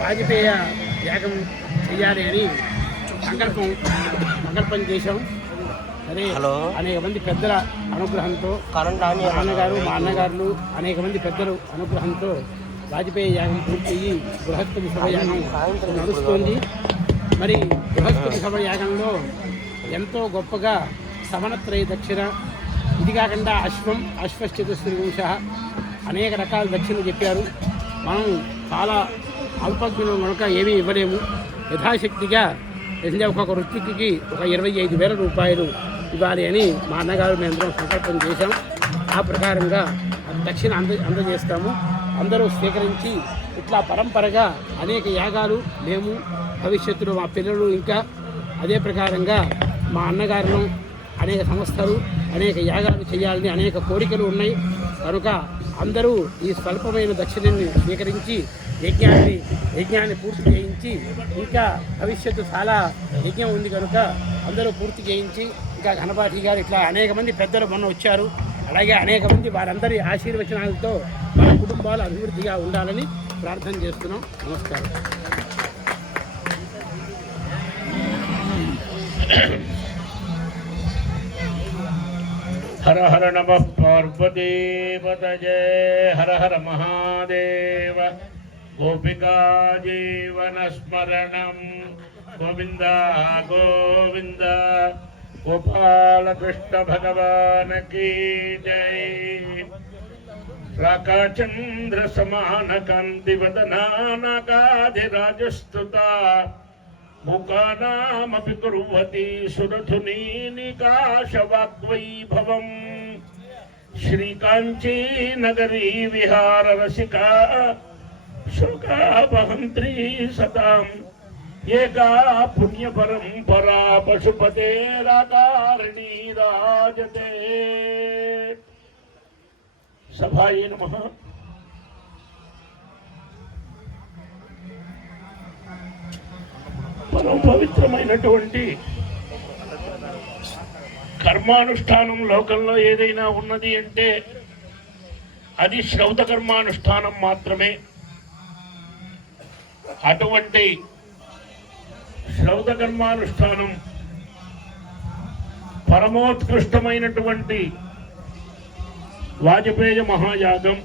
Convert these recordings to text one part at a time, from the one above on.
వాజపేయ యాగం చేయాలి అని సంకల్పం చేశాం. సరే, అనేక మంది పెద్దల అనుగ్రహంతో నాన్నగారు మా అన్నగారులు అనేక మంది పెద్దలు అనుగ్రహంతో వాజపేయ యాగం పూర్తయ్యి బృహస్పతి సభ యాగం నడుస్తోంది. మరి బృహస్పతి సభ యాగంలో ఎంతో గొప్పగా సవనత్రయ దక్షిణ, ఇది కాకుండా అశ్వశ్చతుస్త్రివంశ అనేక రకాల దక్షిణలు చెప్పారు. మనం చాలా అల్పజ్ఞులు కనుక ఏమీ ఇవ్వలేము. యథాశక్తిగా ఒక్కొక్క వృత్తికి ఒక 25,000 రూపాయలు ఇవ్వాలి అని మా అన్నగారు మేమందరం సంకల్పం చేశాం. ఆ ప్రకారంగా దక్షిణ అందజేస్తాము. అందరూ స్వీకరించి ఇట్లా పరంపరగా అనేక యాగాలు మేము భవిష్యత్తులో మా పిల్లలు ఇంకా అదే ప్రకారంగా మా అన్నగారును అనేక సంస్థలు అనేక యాగాలు చేయాలని అనేక కోరికలు ఉన్నాయి. కనుక అందరూ ఈ స్వల్పమైన దక్షిణాన్ని స్వీకరించి యజ్ఞాన్ని పూర్తి చేయించి ఇంకా భవిష్యత్తు చాలా యజ్ఞం ఉంది కనుక అందరూ పూర్తి చేయించి ఇంకా గణపాఠి గారు ఇట్లా అనేక మంది పెద్దలు మొన్న వచ్చారు. అలాగే అనేక మంది వారందరి ఆశీర్వచనాలతో మన కుటుంబాలు అభివృద్ధిగా ఉండాలని ప్రార్థన చేస్తున్నాం. నమస్కారం. హర హర నమః పార్వతీపతయే హర హర మహాదేవ. గోపికా జీవన స్మరణం గోవింద గోవింద. గోపాలకృష్ణ భగవాన్ కీ జై. రాకాచంద్ర సమాన కాంతి వదనానకాధిరాజస్తుత మూకానామపి కుర్వతి సురధుని నికాశవాగ్వైభవం. శ్రీకాంచీ నగరీ విహార రసికా శోకావహంత్రీ సతాం. ఏకా పుణ్య పరంపరా పశుపతేరాకారిణీ రాజతే. సభాయే నమః. పరమ పవిత్రమైనటువంటి కర్మానుష్ఠానం లోకంలో ఏదైనా ఉన్నది అంటే అది శ్రౌత కర్మానుష్ఠానం మాత్రమే. అటువంటి శ్రౌత కర్మానుష్ఠానం పరమోత్కృష్టమైనటువంటి వాజపేయ మహాయాగం,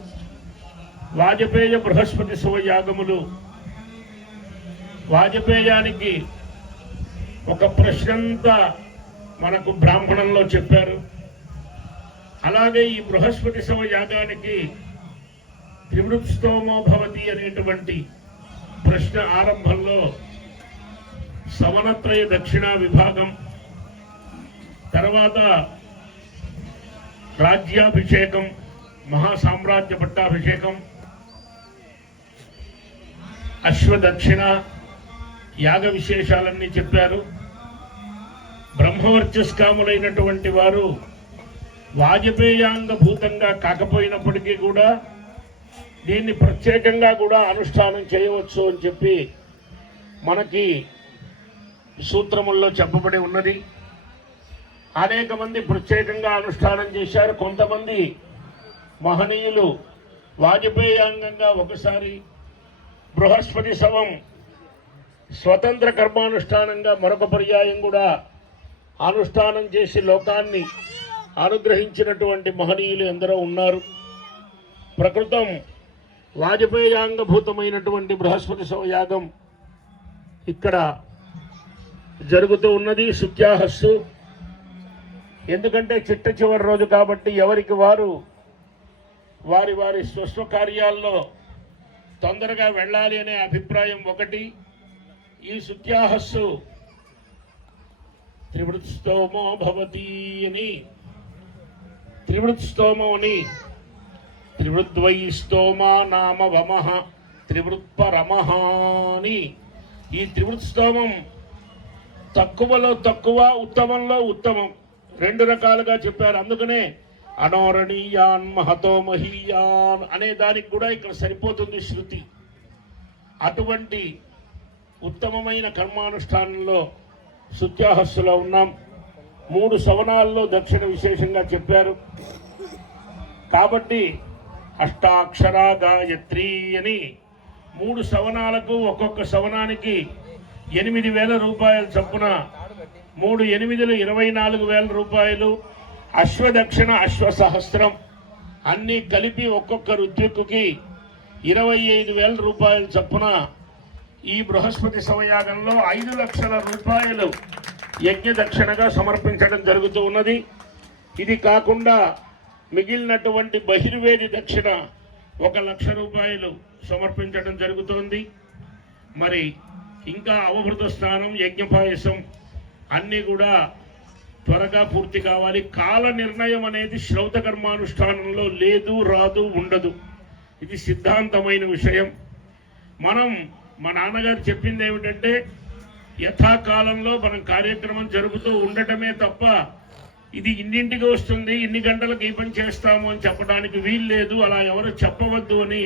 వాజపేయ బృహస్పతి శివయాగములు. వాజపేయానికి ఒక ప్రశ్నంతా మనకు బ్రాహ్మణంలో చెప్పారు. అలాగే ఈ బృహస్పతి శివ యాగానికి త్రివృత్స్తోమో భవతి అనేటువంటి ప్రశ్న ఆరంభంలో సవనత్రయ దక్షిణ విభాగం, తర్వాత రాజ్యాభిషేకం, మహాసామ్రాజ్య పట్టాభిషేకం, అశ్వదక్షిణ, యాగ విశేషాలన్నీ చెప్పారు. బ్రహ్మవర్చస్కాములైనటువంటి వారు వాజపేయాంగభూతంగా కాకపోయినప్పటికీ కూడా దీన్ని ప్రత్యేకంగా కూడా అనుష్ఠానం చేయవచ్చు అని చెప్పి మనకి సూత్రముల్లో చెప్పబడి ఉన్నది. అనేక మంది ప్రత్యేకంగా అనుష్ఠానం చేశారు. కొంతమంది మహనీయులు వాజపేయాంగంగా ఒకసారి, బృహస్పతి శవం స్వతంత్ర కర్మానుష్ఠానంగా మరొక పర్యాయం కూడా అనుష్ఠానం చేసి లోకాన్ని అనుగ్రహించినటువంటి మహనీయులు ఎందరో ఉన్నారు. ప్రకృతం వాజపేయాంగభూతమైనటువంటి బృహస్పతి శవయాగం ఇక్కడ జరుగుతూ ఉన్నది. సుత్యాహస్సు. ఎందుకంటే చిట్ట చివరి రోజు కాబట్టి ఎవరికి వారు వారి వారి స్వస్వ కార్యాల్లో తొందరగా వెళ్ళాలి అనే అభిప్రాయం ఒకటి. ఈ సుత్యాహస్సు త్రివృత్స్తోమో భవతి అని, త్రివృత్స్తోమో అని, త్రివృద్వై స్తోమా నామ వమః త్రివృత్పరమః అని. ఈ త్రివృత్స్తోమం తక్కువలో తక్కువ, ఉత్తమంలో ఉత్తమం. రెండు రకాలుగా చెప్పారు. అందుకనే అనోరణీయాన్ మహతో మహీయాన్ అనే దానికి కూడా ఇక్కడ సరిపోతుంది శృతి. అటువంటి ఉత్తమమైన కర్మానుష్ఠానంలో శుత్యాహస్సులో ఉన్నాం. 3 సవనాల్లో దక్షిణ విశేషంగా చెప్పారు. కాబట్టి అష్టాక్షర గాయత్రి అని 3 సవనాలకు ఒక్కొక్క సవనానికి 8,000 రూపాయల చొప్పున 3 8 24,000 రూపాయలు. అశ్వదక్షిణ అశ్వసహస్రం అన్నీ కలిపి ఒక్కొక్క ఋత్విక్కుకి 25,000 రూపాయల చొప్పున ఈ బృహస్పతి సమయాగంలో 5 లక్షల రూపాయలు యజ్ఞ దక్షిణగా సమర్పించడం జరుగుతూ ఉన్నది. ఇది కాకుండా మిగిలినటువంటి బహిర్వేది దక్షిణ 1 లక్ష రూపాయలు సమర్పించడం జరుగుతోంది. మరి ఇంకా అవభృత స్నానం, యజ్ఞపాయసం అన్నీ కూడా త్వరగా పూర్తి కావాలి. కాల నిర్ణయం అనేది శ్రౌత కర్మానుష్ఠానంలో లేదు, రాదు, ఉండదు. ఇది సిద్ధాంతమైన విషయం. మా నాన్నగారు చెప్పింది ఏమిటంటే యథాకాలంలో మనం కార్యక్రమం జరుగుతూ ఉండటమే తప్ప ఇది ఇన్నింటికి వస్తుంది, ఇన్ని గంటలకు ఈ పని చేస్తాము అని చెప్పడానికి వీలు లేదు, అలా ఎవరు చెప్పవద్దు అని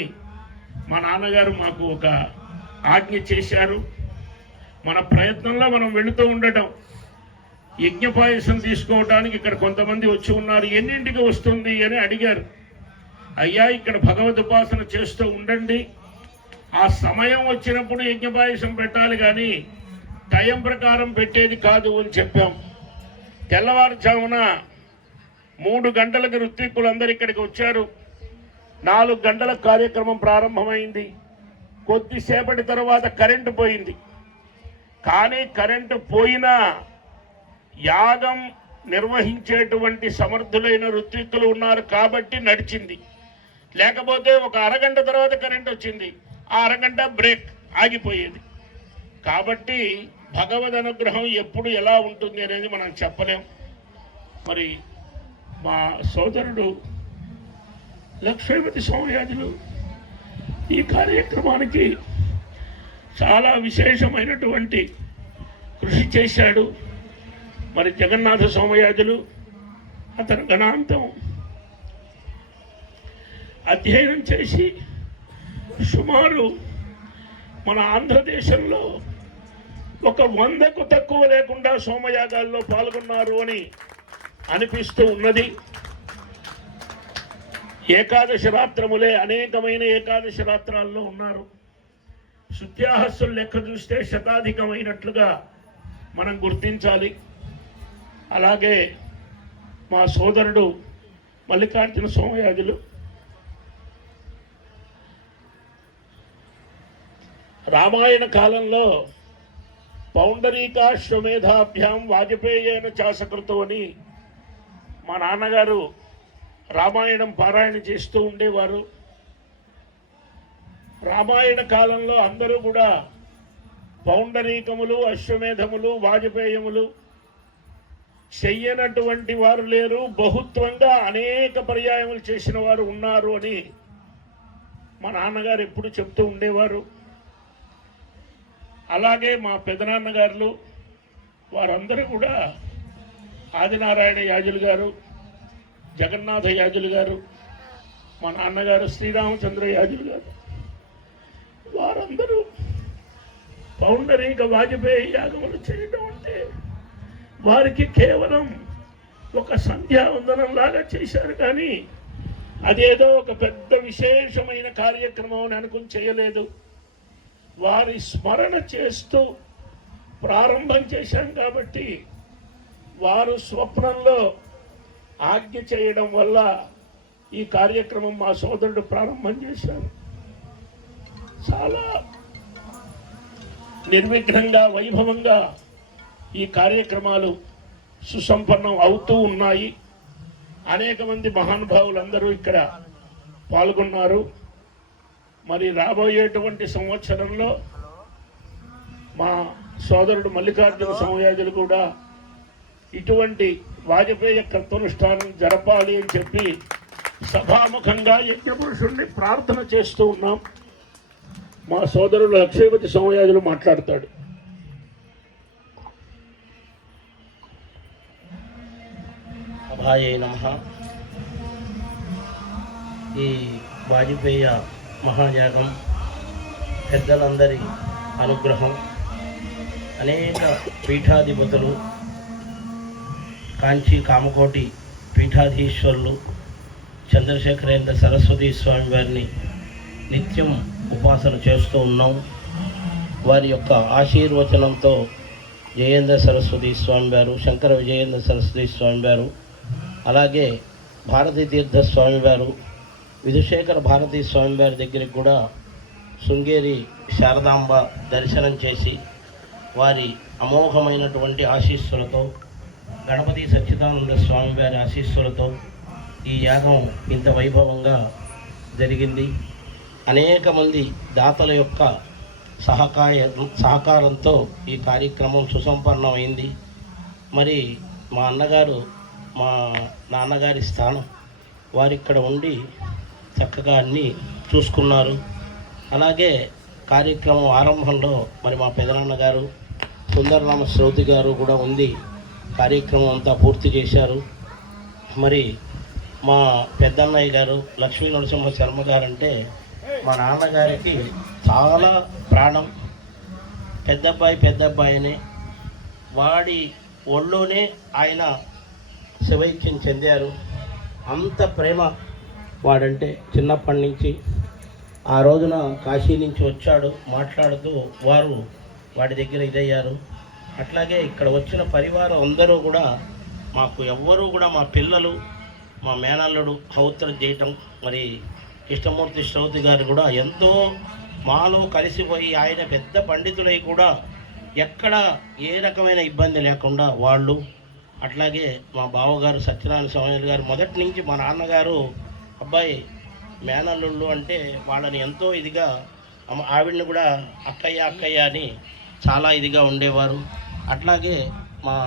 మా నాన్నగారు మాకు ఒక ఆజ్ఞ చేశారు. మన ప్రయత్నంలో మనం వెళుతూ ఉండటం. యజ్ఞపాయసం తీసుకోవడానికి ఇక్కడ కొంతమంది వచ్చి ఉన్నారు. ఎన్నింటికి వస్తుంది అని అడిగారు. అయ్యా, ఇక్కడ భగవద్ ఉపాసన చేస్తూ ఉండండి, ఆ సమయం వచ్చినప్పుడు యజ్ఞపాయసం పెట్టాలి కానీ టైం ప్రకారం పెట్టేది కాదు అని చెప్పాం. తెల్లవారుజామున 3 గంటలకు ఋత్విక్కులందరూ ఇక్కడికి వచ్చారు. 4 గంటలకు కార్యక్రమం ప్రారంభమైంది. కొద్దిసేపటి తర్వాత కరెంటు పోయింది. కానీ కరెంటు పోయినా యాగం నిర్వహించేటువంటి సమర్థులైన ఋత్విక్కులు ఉన్నారు కాబట్టి నడిచింది. లేకపోతే ఒక అరగంట తర్వాత కరెంట్ వచ్చింది, ఆ అరగంట బ్రేక్ ఆగిపోయేది. కాబట్టి భగవద్ అనుగ్రహం ఎప్పుడు ఎలా ఉంటుంది అనేది మనం చెప్పలేం. మరి మా సోదరుడు లక్ష్మీపతి సోమయాజులు ఈ కార్యక్రమానికి చాలా విశేషమైనటువంటి కృషి చేశాడు. మరి జగన్నాథ సోమయాజులు అతను గణాంతం అధ్యయనం చేసి సుమారు మన ఆంధ్రదేశంలో ఒక 100కు తక్కువ లేకుండా సోమయాగాల్లో పాల్గొన్నారు అని అనిపిస్తూ ఉన్నది. ఏకాదశి రాత్రములే అనేకమైన ఏకాదశి రాత్రాల్లో ఉన్నారు. శుత్యాహస్సులు లెక్క చూస్తే శతాధికమైనట్లుగా మనం గుర్తించాలి. అలాగే మా సోదరుడు మల్లికార్జున సోమయాజులు రామాయణ కాలంలో పౌండరీకాశ్వమేధాభ్యాం వాజపేయేన చాసకృతం అని మా నాన్నగారు రామాయణం పారాయణ చేస్తూ ఉండేవారు. రామాయణ కాలంలో అందరూ కూడా పౌండరీకములు, అశ్వమేధములు, వాజపేయములు చెయ్యనటువంటి వారు లేరు. బహుత్వంగా అనేక పర్యాయములు చేసిన వారు ఉన్నారు అని మా నాన్నగారు ఎప్పుడు చెప్తూ ఉండేవారు. అలాగే మా పెదనాన్నగారులు వారందరూ కూడా ఆదినారాయణ యాజులు గారు, జగన్నాథ యాజులు గారు, మా నాన్నగారు శ్రీరామచంద్ర యాజులు గారు, వారందరూ పౌండరీక వాజపేయి యాగములు చేయడం అంటే వారికి కేవలం ఒక సంధ్యావందనం లాగా చేశారు. కానీ అదేదో ఒక పెద్ద విశేషమైన కార్యక్రమం అని అనుకుని చేయలేదు. వారి స్మరణ చేస్తూ ప్రారంభం చేశాం కాబట్టి వారు స్వప్నంలో ఆజ్ఞ చేయడం వల్ల ఈ కార్యక్రమం మా సోదరుడు ప్రారంభం చేశారు. చాలా నిర్విఘ్నంగా, వైభవంగా ఈ కార్యక్రమాలు సుసంపన్నం అవుతూ ఉన్నాయి. అనేక మంది మహానుభావులందరూ ఇక్కడ పాల్గొన్నారు. మరి రాబోయేటువంటి సంవత్సరంలో మా సోదరుడు మల్లికార్జున సోమయాజులు కూడా ఇటువంటి వాజపేయ కర్తనుష్ఠానం జరపాలి అని చెప్పి సభాముఖంగా యజ్ఞపురుషుణ్ణి ప్రార్థన చేస్తూ ఉన్నాం. మా సోదరుడు లక్ష్మీపతి సోమయాజులు మాట్లాడతాడు. సభాయై నమః. ఈ వాజపేయ మహాయాగం పెద్దలందరి అనుగ్రహం, అనేక పీఠాధిపతులు, కాంచీ కామకోటి పీఠాధీశ్వరులు చంద్రశేఖరేంద్ర సరస్వతి స్వామి వారిని నిత్యం ఉపాసన చేస్తూ ఉన్నాం. వారి యొక్క ఆశీర్వచనంతో జయేంద్ర సరస్వతి స్వామి వారు, శంకర విజయేంద్ర సరస్వతి స్వామి వారు, అలాగే భారతీ తీర్థ స్వామి వారు, విధుశేఖర భారతీ స్వామి వారి దగ్గరికి కూడా శృంగేరి శారదాంబ దర్శనం చేసి వారి అమోఘమైనటువంటి ఆశీస్సులతో, గణపతి సచ్చిదానంద స్వామి వారి ఆశీస్సులతో ఈ యాగం ఇంత వైభవంగా జరిగింది. అనేక మంది దాతల యొక్క సహకారంతో ఈ కార్యక్రమం సుసంపన్నమైంది. మరి మా అన్నగారు, మా నాన్నగారి స్థానం, వారు ఇక్కడ ఉండి చక్కగా అన్నీ చూసుకున్నారు. అలాగే కార్యక్రమం ఆరంభంలో మరి మా పెదనాన్నగారు సుందరరామ శ్రౌతి గారు కూడా ఉంది, కార్యక్రమం అంతా పూర్తి చేశారు. మరి మా పెద్దన్నయ్య గారు లక్ష్మీ నరసింహ శర్మ గారు అంటే మా నాన్నగారికి చాలా ప్రాణం. పెద్దబ్బాయినే వాడి ఒళ్ళోనే ఆయన శివైక్యం చెందారు. అంత ప్రేమ వాడంటే చిన్నప్పటి నుంచి. ఆ రోజున కాశీ నుంచి వచ్చాడు, మాట్లాడుతూ వారు వాడి దగ్గర ఇదయ్యారు. అట్లాగే ఇక్కడ వచ్చిన పరివారం అందరూ కూడా మాకు ఎవ్వరూ కూడా, మా పిల్లలు, మా మేనల్లుడు హౌత్రం చేయటం, మరి కృష్ణమూర్తి శ్రౌతి గారు కూడా ఎంతో మాలో కలిసిపోయి, ఆయన పెద్ద పండితులై కూడా ఎక్కడ ఏ రకమైన ఇబ్బంది లేకుండా వాళ్ళు, అట్లాగే మా బావగారు సత్యనారాయణ స్వామి గారు మొదటి నుంచి మా నాన్నగారు అబ్బాయి మేనల్లుళ్ళు అంటే వాళ్ళని ఎంతో ఇదిగా, ఆవిడని కూడా అక్కయ్య అని చాలా ఇదిగా ఉండేవారు. అట్లాగే మా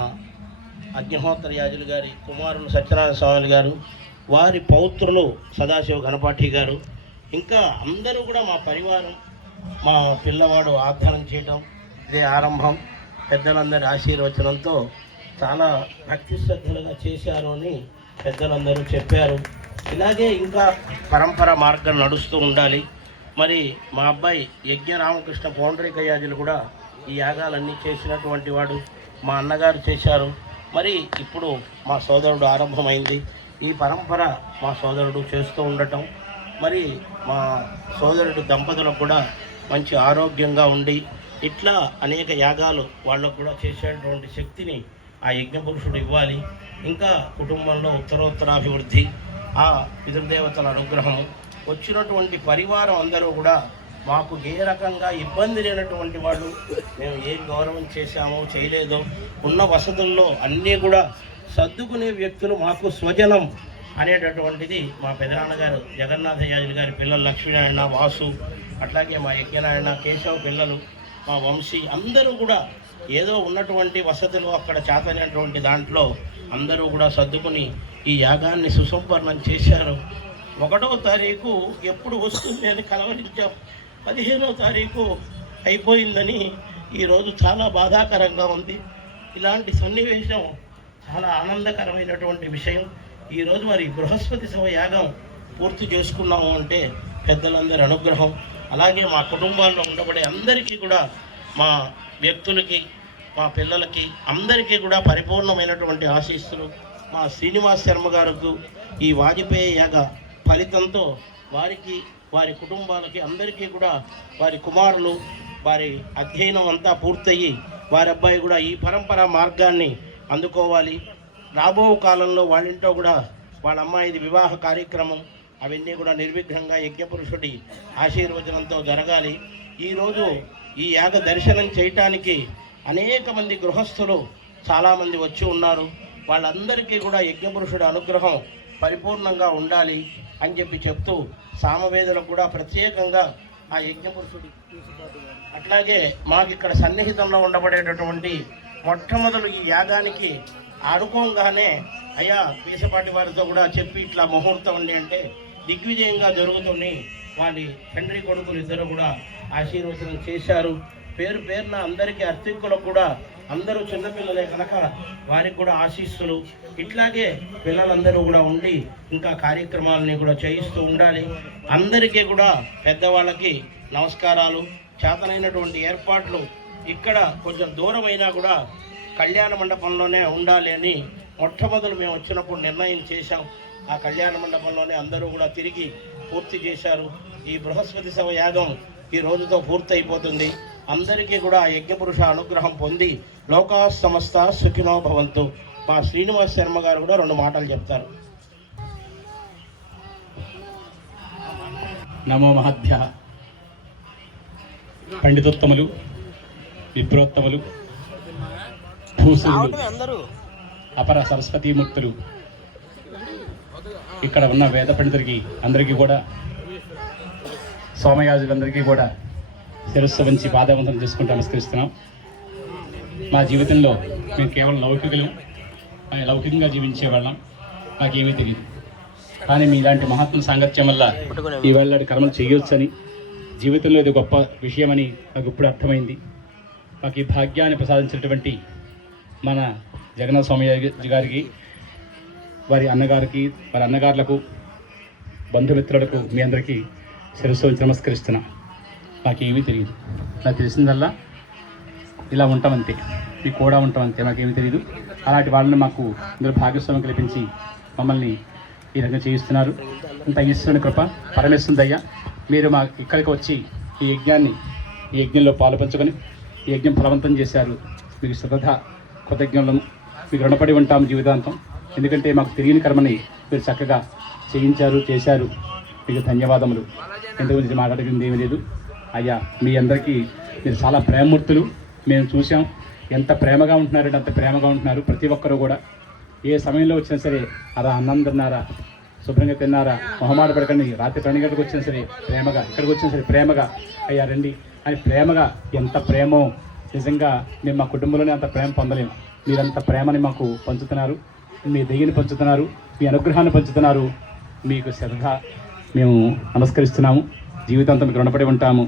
అగ్నిహోత్ర యాజులు గారి కుమారులు సత్యనారాయణ స్వామి గారు, వారి పౌత్రులు సదాశివ గణపాఠి గారు, ఇంకా అందరూ కూడా మా పరివారం, మా పిల్లవాడు ఆగ్రహం చేయటం ఇదే ఆరంభం. పెద్దలందరి ఆశీర్వచనంతో చాలా భక్తి శ్రద్ధలుగా చేశారు అని పెద్దలందరూ చెప్పారు. ఇలాగే ఇంకా పరంపర మార్గం నడుస్తూ ఉండాలి. మరి మా అబ్బాయి యజ్ఞ రామకృష్ణ పౌండరిక యాజులు కూడా ఈ యాగాలన్నీ చేసినటువంటి వాడు, మా అన్నగారు చేశారు. మరి ఇప్పుడు మా సోదరుడు ఆరంభమైంది. ఈ పరంపర మా సోదరుడు చేస్తూ ఉండటం, మరి మా సోదరుడు దంపతులకు కూడా మంచి ఆరోగ్యంగా ఉండి ఇట్లా అనేక యాగాలు వాళ్ళకు కూడా చేసేటువంటి శక్తిని ఆ యజ్ఞపురుషుడు ఇవ్వాలి. ఇంకా కుటుంబంలో ఉత్తరోత్తరాభివృద్ధి, ఆ పితృదేవతల అనుగ్రహము, వచ్చినటువంటి పరివారం అందరూ కూడా మాకు ఏ రకంగా ఇబ్బంది లేనటువంటి వాళ్ళు, మేము ఏం గౌరవం చేశామో చేయలేదో, ఉన్న వసతుల్లో అన్నీ కూడా సర్దుకునే వ్యక్తులు మాకు స్వజనం అనేటటువంటిది మా పెదనాన్నగారు జగన్నాథ యాజులు గారి పిల్లలు లక్ష్మీనారాయణ, వాసు, అట్లాగే మా యజ్ఞనారాయణ, కేశవ పిల్లలు, మా వంశీ అందరూ కూడా ఏదో ఉన్నటువంటి వసతులు అక్కడ చేతనటువంటి దాంట్లో అందరూ కూడా సర్దుకుని ఈ యాగాన్ని సుసంపన్నం చేశారు. 1వ తారీఖు ఎప్పుడు వస్తుంది అని కలవరించాం. 15వ తారీఖు అయిపోయిందని ఈరోజు చాలా బాధాకరంగా ఉంది. ఇలాంటి సన్నివేశం చాలా ఆనందకరమైనటువంటి విషయం. ఈరోజు మరి బృహస్పతి సభ యాగం పూర్తి చేసుకున్నాము అంటే పెద్దలందరి అనుగ్రహం. అలాగే మా కుటుంబాల్లో ఉండబడే అందరికీ కూడా, మా వ్యక్తులకి, మా పిల్లలకి అందరికీ కూడా పరిపూర్ణమైనటువంటి ఆశీస్సులు. మా శ్రీనివాస్ శర్మ గారికి ఈ వాజపేయ యాగ ఫలితంతో వారికి, వారి కుటుంబాలకి అందరికీ కూడా, వారి కుమారులు, వారి అధ్యయనం అంతా పూర్తయ్యి వారి అబ్బాయి కూడా ఈ పరంపర మార్గాన్ని అందుకోవాలి. రాబో కాలంలో వాళ్ళింట్లో కూడా వాళ్ళ అమ్మాయిది వివాహ కార్యక్రమం అవన్నీ కూడా నిర్విఘ్నంగా యజ్ఞపురుషుడి ఆశీర్వచనంతో జరగాలి. ఈరోజు ఈ యాగ దర్శనం చేయటానికి అనేక మంది గృహస్థులు చాలామంది వచ్చి ఉన్నారు. వాళ్ళందరికీ కూడా యజ్ఞపురుషుడి అనుగ్రహం పరిపూర్ణంగా ఉండాలి అని చెప్తూ సామవేదులకు కూడా ప్రత్యేకంగా ఆ యజ్ఞపురుషుడి, అట్లాగే మాకు ఇక్కడ సన్నిహితంలో ఉండబడేటటువంటి మొట్టమొదలు ఈ యాగానికి ఆడుకోగానే అయ్యా పీసపాటి వారితో కూడా చెప్పి ఇట్లా ముహూర్తం ఉంది అంటే దిగ్విజయంగా జరుగుతుంది. వారి తండ్రి కొడుకులు ఇద్దరు కూడా ఆశీర్వచనం చేశారు. పేరున అందరికీ అర్చకులకు కూడా అందరూ చిన్నపిల్లలే కనుక వారికి కూడా ఆశీస్సులు, ఇట్లాగే పిల్లలందరూ కూడా ఉండి ఇంకా కార్యక్రమాలని కూడా చేయిస్తూ ఉండాలి. అందరికీ కూడా పెద్దవాళ్ళకి నమస్కారాలు. చేతనైనటువంటి ఏర్పాట్లు ఇక్కడ కొంచెం దూరమైనా కూడా కళ్యాణ మండపంలోనే ఉండాలి అని మొట్టమొదలు మేము వచ్చినప్పుడు నిర్ణయం చేశాం. ఆ కళ్యాణ మండపంలోనే అందరూ కూడా తిరిగి పూర్తి చేశారు. ఈ బృహస్పతి సభ యాగం ఈ రోజుతో పూర్తయిపోతుంది. అందరికీ కూడా యజ్ఞపురుష అనుగ్రహం పొంది లోకా సమస్త సుఖినో భవంతు. మా శ్రీనివాస్ శర్మ గారు కూడా 2 మాటలు చెప్తారు. నమో మహద్భ్య. పండితోత్తములు, విప్రోత్తములు, భూసురులు, అపర సరస్వతీమూర్తులు, ఇక్కడ ఉన్న వేద పండితులకి అందరికీ కూడా, సోమయాజులందరికీ కూడా శిరస్సు వంచి పాదవందనం చేసుకుంటూ నమస్కరిస్తున్నాం. మా జీవితంలో మేము కేవలం లౌకికంగా జీవించేవాళ్ళం, మాకేమీ తెలియదు. కానీ మీ ఇలాంటి మహాత్ముల సాంగత్యం వల్ల ఈవేళ కర్మలు చేయొచ్చని, జీవితంలో ఇది గొప్ప విషయమని నాకు ఇప్పుడు అర్థమైంది. మాకు ఈ భాగ్యాన్ని ప్రసాదించినటువంటి మన జగన్నాథ స్వామి గారికి, వారి అన్నగారులకు, బంధుమిత్రులకు మీ అందరికీ శిరస్సు వంచి నమస్కరిస్తున్నా. నాకేమీ తెలియదు. నాకు తెలిసిందల్లా ఇలా ఉంటామంతే, మీకు కూడా ఉంటామంతే, నాకేమీ తెలియదు. అలాంటి వాళ్ళని మాకు ఇందులో భాగస్వామ్యం కల్పించి మమ్మల్ని ఈ రకంగా చేయిస్తున్నారు. ఇంత ఈశ్వరుని కృప, పరమేశ్వరుని దయ. మీరు మా ఇక్కడికి వచ్చి ఈ యజ్ఞంలో పాలుపంచుకొని ఈ యజ్ఞం ఫలవంతం చేశారు. మీకు శ్రద్ధ, కృతజ్ఞతలను, మీకు రుణపడి ఉంటాము జీవితాంతం. ఎందుకంటే మాకు తెలియని కర్మని మీరు చక్కగా చేశారు. మీకు ధన్యవాదములు. ఎందుకు గురించి మాట్లాడుతుంది ఏమీ లేదు. అయ్యా, మీ అందరికీ మీరు చాలా ప్రేమమూర్తులు. మేము చూసాం ఎంత ప్రేమగా ఉంటున్నారంటే అంత ప్రేమగా ఉంటున్నారు. ప్రతి ఒక్కరూ కూడా ఏ సమయంలో వచ్చినా సరే అలా అన్నం తిన్నారా, శుభ్రంగా తిన్నారా, మొహమాట పడకండి, రాత్రి 12 గంటలకు వచ్చినా సరే ప్రేమగా, ఇక్కడికి వచ్చినా సరే ప్రేమగా అయ్యా రండి అని ప్రేమగా, ఎంత ప్రేమో నిజంగా మేము మా కుటుంబంలోనే అంత ప్రేమ పొందలేము. మీరంత ప్రేమని మాకు పంచుతున్నారు, మీ దయ్యని పంచుతున్నారు, మీ అనుగ్రహాన్ని పంచుతున్నారు. మీకు శ్రద్ధ మేము నమస్కరిస్తున్నాము. జీవితాంతం మీకు రుణపడి ఉంటాము.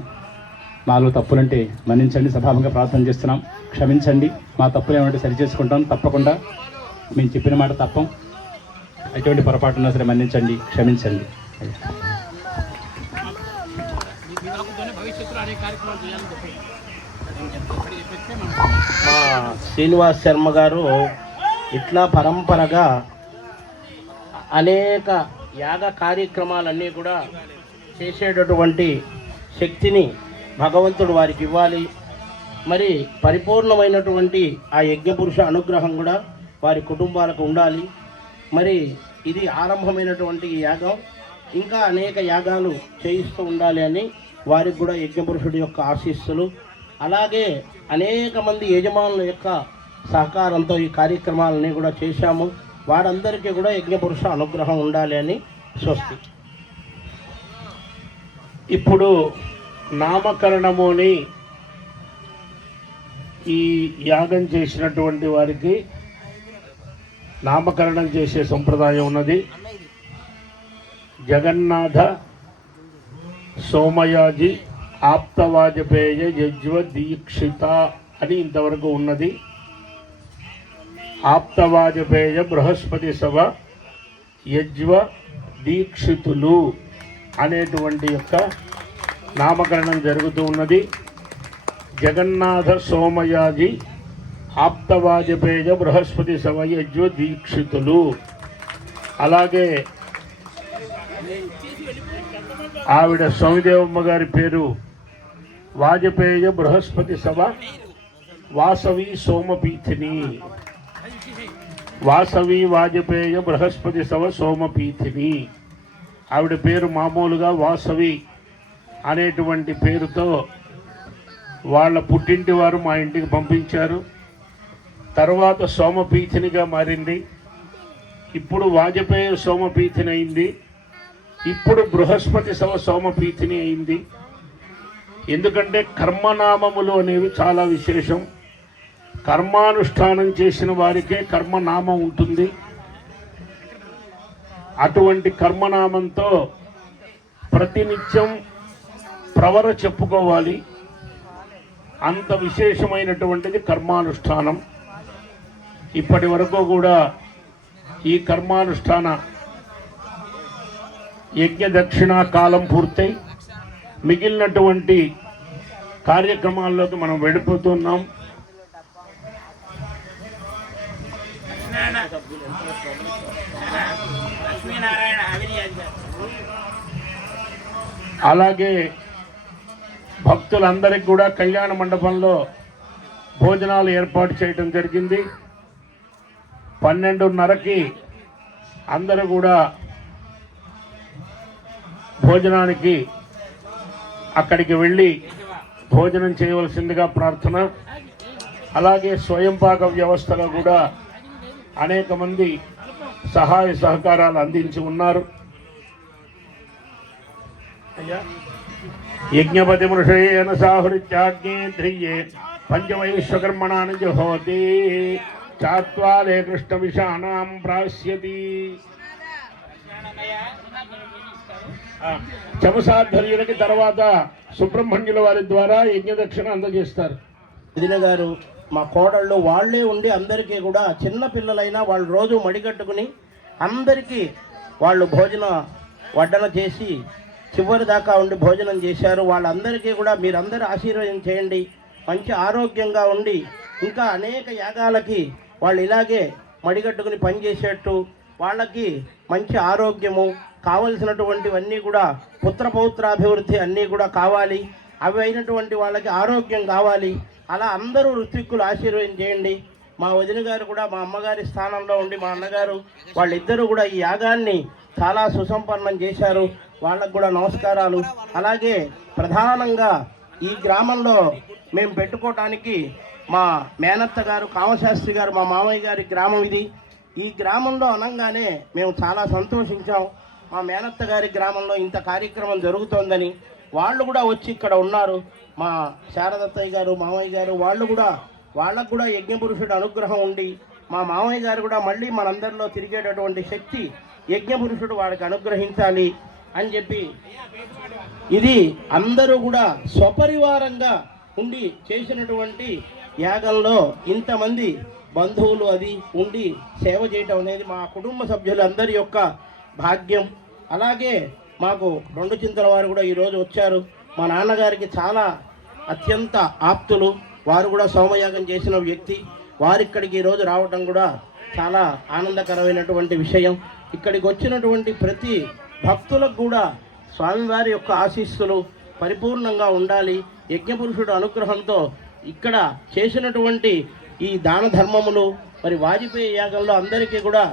మాలో తప్పులంటే మన్నించండి, సభాముగా ప్రార్థన చేస్తున్నాం. క్షమించండి, మా తప్పులు ఏమంటే సరిచేసుకుంటాం. తప్పకుండా మేము చెప్పిన మాట తప్పం. ఎటువంటి పొరపాటు ఉన్నా సరే మన్నించండి, క్షమించండి. మా శ్రీనివాస్ శర్మ గారు ఇట్లా పరంపరగా అనేక యాగ కార్యక్రమాలన్నీ కూడా చేసేటటువంటి శక్తిని భగవంతుడు వారికి ఇవ్వాలి. మరి పరిపూర్ణమైనటువంటి ఆ యజ్ఞపురుష అనుగ్రహం కూడా వారి కుటుంబాలకు ఉండాలి. మరి ఇది ఆరంభమైనటువంటి ఈ యాగం ఇంకా అనేక యాగాలు చేయిస్తూ ఉండాలి అని వారికి కూడా యజ్ఞపురుషుడి యొక్క ఆశీస్సులు, అలాగే అనేక మంది యజమానుల యొక్క సహకారంతో ఈ కార్యక్రమాలని కూడా చేశాము. వారందరికీ కూడా యజ్ఞపురుష అనుగ్రహం ఉండాలి అని స్వస్తి. ఇప్పుడు నామకరణముని ఈ యాగం చేసినటువంటి వారికి నామకరణం చేసే సంప్రదాయం ఉన్నది. జగన్నాథ సోమయాజి ఆప్తవాజపేయ యజ్వ దీక్షిత అని ఇంతవరకు ఉన్నది. ఆప్తవాజపేయ బృహస్పతి సభ యజ్వ దీక్షితులు అనేటువంటి యొక్క నామకరణం జరుగుతూ ఉన్నది. జగన్నాథ సోమయాజి ఆప్తవాజపేయ బృహస్పతి సభ యజ్వ దీక్షితులు. అలాగే ఆవిడ స్వామిదేవమ్మ గారి పేరు వాజపేయ బృహస్పతి సభ వాసవి సోమపీఠిని. వాసవి వాజపేయ బృహస్పతి సభ సోమపీఠిని. ఆవిడ పేరు మామూలుగా వాసవి అనేటువంటి పేరుతో వాళ్ళ పుట్టింటి వారు మా ఇంటికి పంపించారు. తర్వాత సోమపీఠినిగా మారింది. ఇప్పుడు వాజపేయ సోమపీఠిని అయింది. ఇప్పుడు బృహస్పతి సభ సోమపీఠిని అయింది. ఎందుకంటే కర్మనామములు అనేవి చాలా విశేషం. కర్మానుష్ఠానం చేసిన వారికే కర్మనామం ఉంటుంది. అటువంటి కర్మనామంతో ప్రతినిత్యం ప్రవర చెప్పుకోవాలి. అంత విశేషమైనటువంటిది కర్మానుష్ఠానం. ఇప్పటి వరకు కూడా ఈ కర్మానుష్ఠాన యజ్ఞ దక్షిణా కాలం పూర్తయి మిగిలినటువంటి కార్యక్రమాల్లోకి మనం వెళ్ళిపోతున్నాం. అలాగే భక్తులందరికీ కూడా కళ్యాణ మండపంలో భోజనాలు ఏర్పాటు చేయడం జరిగింది. 12:30కి అందరూ కూడా భోజనానికి అక్కడికి వెళ్ళి భోజనం చేయవలసిందిగా ప్రార్థన. అలాగే స్వయంపాక వ్యవస్థలో కూడా అనేక మంది సహాయ సహకారాలు అందించి ఉన్నారు. యజ్ఞపతి మృషేన సాహృత్యాగ్నే ధ్రియే పంచవైశ్వకర్మణాని జుహోతి చాత్వాలే కృష్ణ విషాణం ప్రాస్యతి. చమసాధ్వర్యులకి తర్వాత సుబ్రహ్మణ్యుల వారి ద్వారా యజ్ఞదక్షిణ అందజేస్తారు. వదిన గారు మా కోడళ్ళు వాళ్ళే ఉండి అందరికీ కూడా చిన్న పిల్లలైనా వాళ్ళు రోజు మడిగట్టుకుని అందరికీ వాళ్ళు భోజన వడ్డన చేసి చివరి దాకా ఉండి భోజనం చేశారు. వాళ్ళందరికీ కూడా మీరందరూ ఆశీర్వాదం చేయండి, మంచి ఆరోగ్యంగా ఉండి ఇంకా అనేక యాగాలకి వాళ్ళు ఇలాగే మడిగట్టుకుని పనిచేసేట్టు వాళ్ళకి మంచి ఆరోగ్యము కావలసినటువంటివన్నీ కూడా పుత్రపౌత్రాభివృద్ధి అన్నీ కూడా కావాలి. అవి అయినటువంటి వాళ్ళకి ఆరోగ్యం కావాలి. అలా అందరూ ఋత్విక్కులు ఆశీర్వాదం చేయండి. మా వదిన గారు కూడా మా అమ్మగారి స్థానంలో ఉండి మా అన్నగారు వాళ్ళిద్దరూ కూడా ఈ యాగాన్ని చాలా సుసంపన్నం చేశారు. వాళ్ళకు కూడా నమస్కారాలు. అలాగే ప్రధానంగా ఈ గ్రామంలో మేము పెట్టుకోవటానికి మా మేనత్త గారు కామశాస్త్రి గారు మా మామయ్య గారి గ్రామం ఇది. ఈ గ్రామంలో అనగానే మేము చాలా సంతోషించాం. మా మేనత్త గారి గ్రామంలో ఇంత కార్యక్రమం జరుగుతోందని వాళ్ళు కూడా వచ్చి ఇక్కడ ఉన్నారు. మా శారదత్తయ్య గారు మామయ్య గారు వాళ్ళకు కూడా యజ్ఞపురుషుడు అనుగ్రహం ఉండి మా మామయ్య గారు కూడా మళ్ళీ మనందరిలో తిరిగేటటువంటి శక్తి యజ్ఞపురుషుడు వాడికి అనుగ్రహించాలి అని చెప్పి ఇది అందరూ కూడా స్వపరివారంగా ఉండి చేసినటువంటి యాగంలో ఇంతమంది బంధువులు అది ఉండి సేవ చేయటం అనేది మా కుటుంబ సభ్యులందరి యొక్క భాగ్యం. అలాగే మాకు 2 చింతల వారు కూడా ఈరోజు వచ్చారు. మా నాన్నగారికి చాలా అత్యంత ఆప్తులు, వారు కూడా సోమయాగం చేసిన వ్యక్తి. వారిక్కడికి ఈరోజు రావటం కూడా చాలా ఆనందకరమైనటువంటి విషయం. ఇక్కడికి వచ్చినటువంటి ప్రతి భక్తులకు కూడా స్వామివారి యొక్క ఆశీస్సులు పరిపూర్ణంగా ఉండాలి. యజ్ఞపురుషుడు అనుగ్రహంతో ఇక్కడ చేసినటువంటి ఈ దాన ధర్మములు మరి వాజపేయి యాగంలో అందరికీ కూడా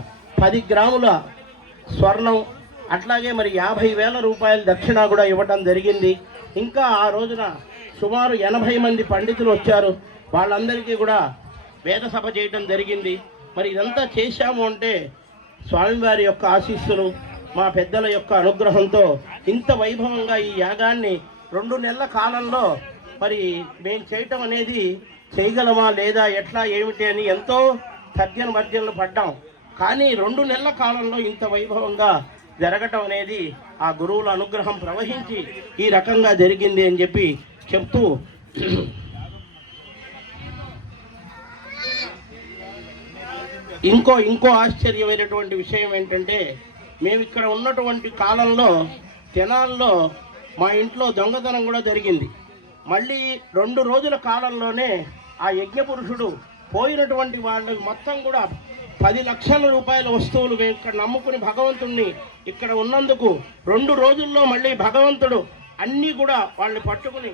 10 గ్రాముల స్వర్ణం అట్లాగే మరి 50,000 రూపాయల దక్షిణ కూడా ఇవ్వటం జరిగింది. ఇంకా ఆ రోజున సుమారు 80 మంది పండితులు వచ్చారు. వాళ్ళందరికీ కూడా వేద సభ చేయటం జరిగింది. మరి ఇదంతా చేశాము అంటే స్వామివారి యొక్క ఆశీస్సులు మా పెద్దల యొక్క అనుగ్రహంతో ఇంత వైభవంగా ఈ యాగాన్ని 2 నెలల కాలంలో మరి మేము చేయటం అనేది చేయగలమా లేదా ఎట్లా ఏమిటి అని ఎంతో తర్జనభర్జనలు పడ్డాం. కానీ 2 నెలల కాలంలో ఇంత వైభవంగా జరగటం అనేది ఆ గురువుల అనుగ్రహం ప్రవహించి ఈ రకంగా జరిగింది అని చెప్పి చెప్తూ ఇంకో ఆశ్చర్యమైనటువంటి విషయం ఏంటంటే మేము ఇక్కడ ఉన్నటువంటి కాలంలో తెనాల్లో మా ఇంట్లో దొంగతనం కూడా జరిగింది. మళ్ళీ 2 రోజుల కాలంలోనే ఆ యజ్ఞపురుషుడు పోయినటువంటి వాళ్ళు మొత్తం కూడా 10 లక్షల రూపాయల వస్తువులు ఇక్కడ నమ్ముకుని భగవంతుణ్ణి ఇక్కడ ఉన్నందుకు 2 రోజుల్లో మళ్ళీ భగవంతుడు అన్నీ కూడా వాళ్ళని పట్టుకుని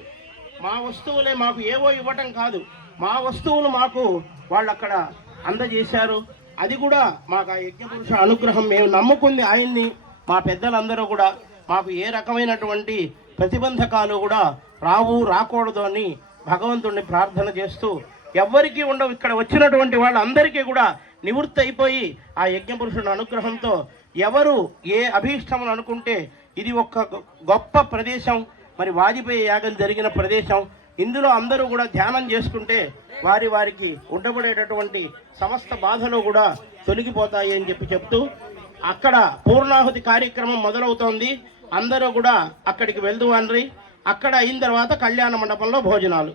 మా వస్తువులే మాకు ఏవో ఇవ్వటం కాదు, మా వస్తువులు మాకు వాళ్ళు అక్కడ అందజేశారు. అది కూడా మాకు ఆ యజ్ఞపురుష అనుగ్రహం. మేము నమ్ముకుంది ఆయన్ని. మా పెద్దలందరూ కూడా మాకు ఏ రకమైనటువంటి ప్రతిబంధకాలు కూడా రాకూడదు అని భగవంతుడిని ప్రార్థన చేస్తూ ఎవ్వరికీ ఉండవు. ఇక్కడ వచ్చినటువంటి వాళ్ళందరికీ కూడా నివృత్తి అయిపోయి ఆ యజ్ఞపురుషుని అనుగ్రహంతో ఎవరు ఏ అభీష్టములు అనుకుంటే ఇది ఒక గొప్ప ప్రదేశం. మరి వాజపేయి యాగం జరిగిన ప్రదేశం. ఇందులో అందరూ కూడా ధ్యానం చేసుకుంటే వారికి ఉండబడేటటువంటి సమస్త బాధలు కూడా తొలగిపోతాయి అని చెప్తూ అక్కడ పూర్ణాహుతి కార్యక్రమం మొదలవుతోంది. అందరూ కూడా అక్కడికి వెళ్దువాన్రి. అక్కడ అయిన తర్వాత కళ్యాణ మండపంలో భోజనాలు.